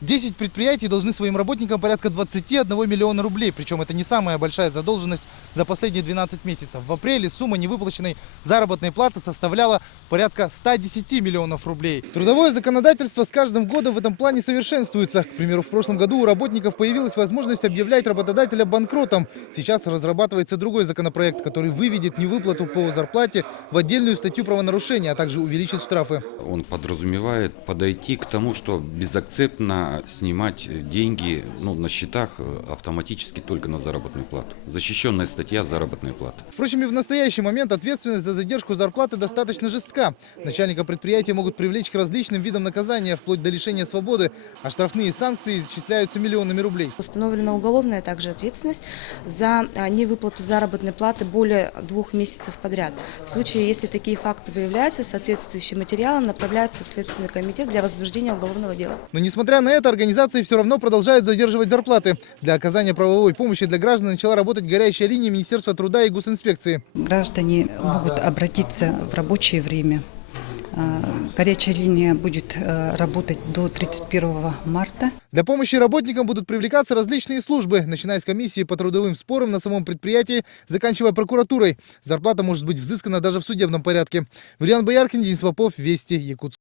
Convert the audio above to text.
10 предприятий должны своим работникам порядка 21 миллиона рублей. Причем это не самая большая задолженность за последние 12 месяцев. В апреле сумма невыплаченной заработной платы составляла порядка 110 миллионов рублей. Трудовое законодательство с каждым годом в этом плане совершенствуется. К примеру, в прошлом году у работников появилась возможность объявлять работодателя банкротом. Сейчас разрабатывается другой законопроект, который выведет невыплату по зарплате в отдельную статью правонарушения, а также увеличит штрафы. Он подразумевает подойти к тому, что безакцептно снимать деньги на счетах автоматически только на заработную плату. Защищенная статья заработной платы. Впрочем, и в настоящий момент ответственность за задержку зарплаты достаточно жестка. Начальника предприятия могут привлечь к различным видам наказания, вплоть до лишения свободы, а штрафные санкции исчисляются миллионами рублей. Установлена уголовная также ответственность за невыплату заработной платы более 2 месяцев подряд. В случае, если такие факты выявляются, соответствующие материалы направляются в Следственный комитет для возбуждения уголовного дела. Но несмотря на это, организации все равно продолжают задерживать зарплаты. Для оказания правовой помощи для граждан начала работать горячая линия Министерства труда и госинспекции. Граждане могут обратиться в рабочее время. Горячая линия будет работать до 31 марта. Для помощи работникам будут привлекаться различные службы, начиная с комиссии по трудовым спорам на самом предприятии, заканчивая прокуратурой. Зарплата может быть взыскана даже в судебном порядке. Юлиан Бояркин, Денис Попов, Вести, Якутск.